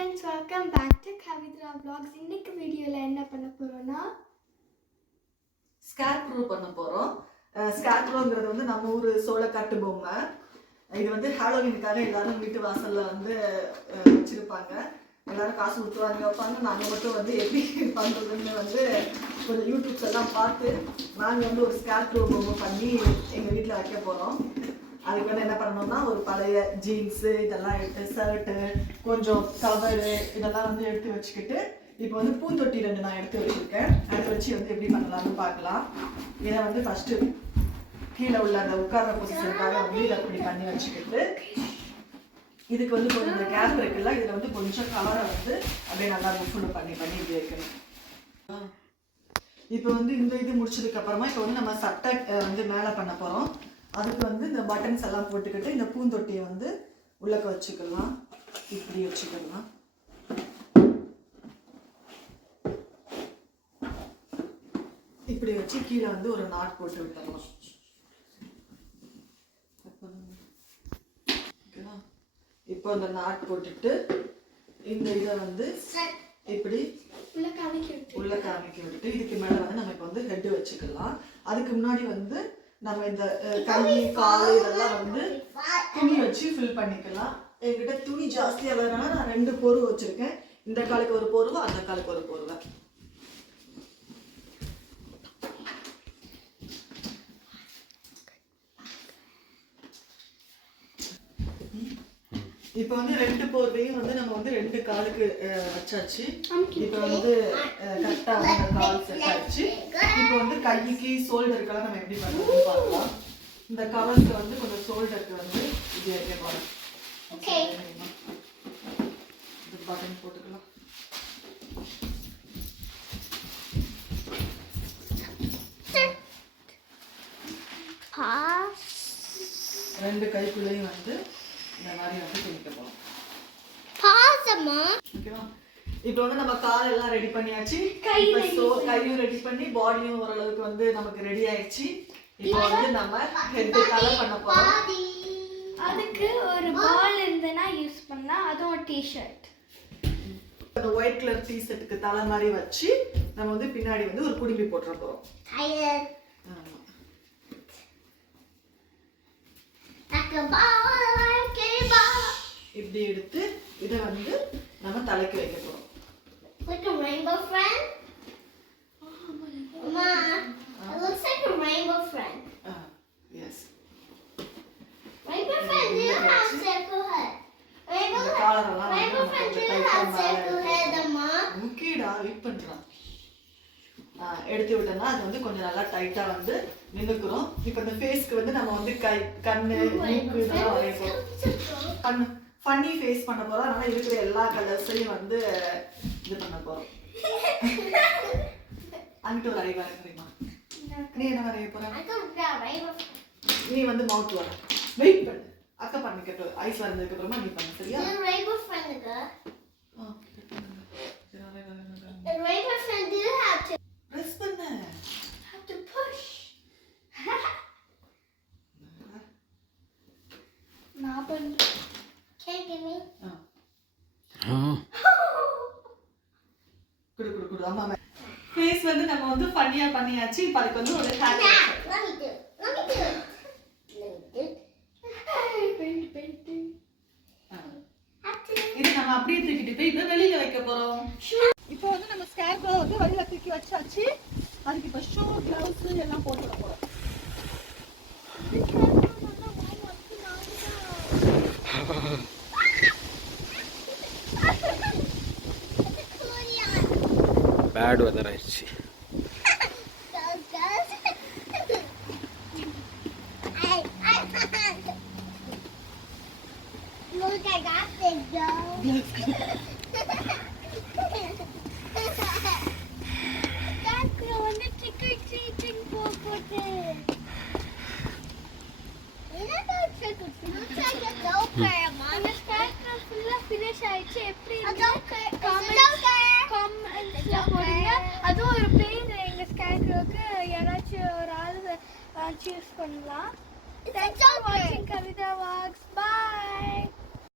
friends, welcome back to Kavithra Vlogs. இன்னைக்கு வீடியோல என்ன பண்ண போறோம்னா ஸ்கேர்க்ரோ பண்ண போறோம். ஸ்கேர்க்ரோங்கிறது வந்து நம்ம ஊர் சோளக்காட்டு பொம்மை. இது வந்து ஹாலோவீனுக்காக எல்லாரும் வீட்டு வாசல்ல வந்து வச்சிருப்பாங்க. எல்லாரும் காசு கொடுத்து வாங்கி வைப்பாங்க. நாங்கள் மட்டும் வந்து எப்படி பண்ணுறதுன்னு வந்து கொஞ்சம் யூடியூப்ஸ் எல்லாம் பார்த்து நாங்கள் வந்து ஒரு ஸ்கேர்க்ரோ பொம்மை பண்ணி எங்கள் வீட்டில் வைக்க போகிறோம். அதுக்கு வந்து என்ன பண்ணணும்னா ஒரு பழைய ஜீன்ஸு இதெல்லாம் எடுத்து ஷர்ட்டு கொஞ்சம் கவரு இதெல்லாம் வந்து எடுத்து வச்சுக்கிட்டு இப்போ வந்து பூந்தொட்டி 2 நான் எடுத்து வச்சுருக்கேன். அதை வச்சு வந்து எப்படி பண்ணலாம்னு பார்க்கலாம். இதை வந்து ஃபஸ்ட்டு கீழே உள்ள அந்த உட்கார்ற பொசிஷனுக்காக வந்து இதை இப்படி பண்ணி வச்சுக்கிட்டு இதுக்கு வந்து கொஞ்சம் இந்த கேப் இருக்குல்ல இதில் வந்து கொஞ்சம் கவரை வந்து அப்படியே நல்லா ஃபுல்லு பண்ணி இப்படி வைக்கணும். இப்போ வந்து இந்த இது முடிச்சதுக்கப்புறமா இப்போ வந்து நம்ம சட்டை வந்து மேலே பண்ண போகிறோம். அதுக்கு வந்து இந்த பட்டன்ஸ் எல்லாம் போட்டுக்கிட்டு இந்த பூந்தொட்டியை வந்து உள்ளக்க வச்சுக்கலாம். இப்படி வச்சுக்கலாம். இப்படி வச்சு கீழே வந்து ஒரு நாட் போட்டு விட்டுடலாம். இப்போ இந்த நாட் போட்டுட்டு இந்த இதை வந்து இப்படி உள்ள காமிக்க விட்டு இதுக்கு மேலே வந்து நம்ம இப்போ வந்து ஹெட் வச்சுக்கலாம். அதுக்கு முன்னாடி வந்து நம்ம இந்த கை கால் இதெல்லாம் வந்து துணி வச்சு ஃபில் பண்ணிக்கலாம். என்கிட்ட துணி ஜாஸ்தியாக வரதுனால நான் 2 போர்வை வச்சுருக்கேன். இந்த காலுக்கு ஒரு போர்வை அந்த காலுக்கு ஒரு போர்வை. இப்போ வந்து 2 போர்வையும் வந்து நம்ம வந்து 2 காலுக்கு வச்சாச்சு. இப்போ வந்து கரெக்டாக வந்து கால் செட் ஆயிடுச்சு. இப்போ வந்து கைக்கு ஷோல்டருக்கெல்லாம் நம்ம எப்படி பண்ணுறோம்னு பார்க்கலாம். இந்த கவருக்கு வந்து கொஞ்சம் ஷோல்டருக்கு வந்து இது வைக்க போகிறோம். இந்த பட்டன் போட்டுக்கலாம். ரெண்டு கைக்குள்ளேயும் வந்து இந்த மாதிரி வந்து திணிக்க போறோம். ஓகேவா? இப்போ வந்து நம்ம கால் எல்லாம் ரெடி பண்ணியாச்சு. கையும் ரெடி பண்ணி பாடியும் ஓரளவுக்கு வந்து நமக்கு ரெடி ஆயிடுச்சு. இப்போ வந்து நம்ம ஹெட் கலர் பண்ண போறோம். அதுக்கு ஒரு பால் இருந்தனா யூஸ் பண்ணா அதுவும் ஒரு டி-ஷர்ட். அந்த ஒயிட் கலர் டி-ஷர்ட்டுக்கு தலை மாதிரி வச்சு நம்ம வந்து பின்னாடி வந்து ஒரு குடுமி போட்டுற போறோம். இப்படி எடுத்து இதை வந்து நம்ம தலைக்கு வைக்க போறோம். Like a rainbow friend? Mama, it looks like a rainbow friend. Yes. Rainbow friend didn't have circle head. Rainbow friend didn't have circle head, Mama. முக்கியடா வெயிட் பண்றான். எடுத்து விட்டோம்னா அது வந்து கொஞ்சம் நல்லா டைட்டா வந்து நின்னுக்குறோம். இப்போ இந்த ஃபேஸ்க்கு வந்து நம்ம வந்து கை கண்ணு மூக்கு இதெல்லாம் வரைய போறோம். ஃபன்னி ஃபேஸ் பண்ண போறோம். அதனால இருக்கிற எல்லா கலர்ஸையும் வந்து இது பண்ண போறோம். அங்கிட்டு ஒரு வரைய தெரியுமா? நீ என்ன வரைய போற? நீ வந்து மவுத் வர வெயிட் பண்ணு. அக்கா பண்ணிக்கிட்டு ஐஸ் வந்ததுக்கு அப்புறமா நீ பண்ணு. சரியா? Rainbow friend The rainbow friend did have to press பண்ணு. Have to push. நான் பண்றேன். Can you give me? குடு அம்மா ஃபேஸ் வந்து நம்ம வந்து ஃபன்னியா பண்ணியாச்சு. இப்போ அதுக்கு வந்து ஒரு hair Let me do it. இது நம்ம அப்படியே தூக்கிட்டு போய் இதை வெளியில வைக்க போறோம். இப்போ வந்து நம்ம ஸ்கேர்க்ரோ வந்து வெளியில தூக்கி வச்சாச்சு. அதுக்கு இப்போ ஷூ கிளவுஸ் எல்லாம் போட்டு விட போறோம். பேட் வெதர் ஆயிடுச்சு. Look, I got this, though. That's going to trick-or-treating for this. You're not going trick-or-treating. Looks like a dope pair, Mom.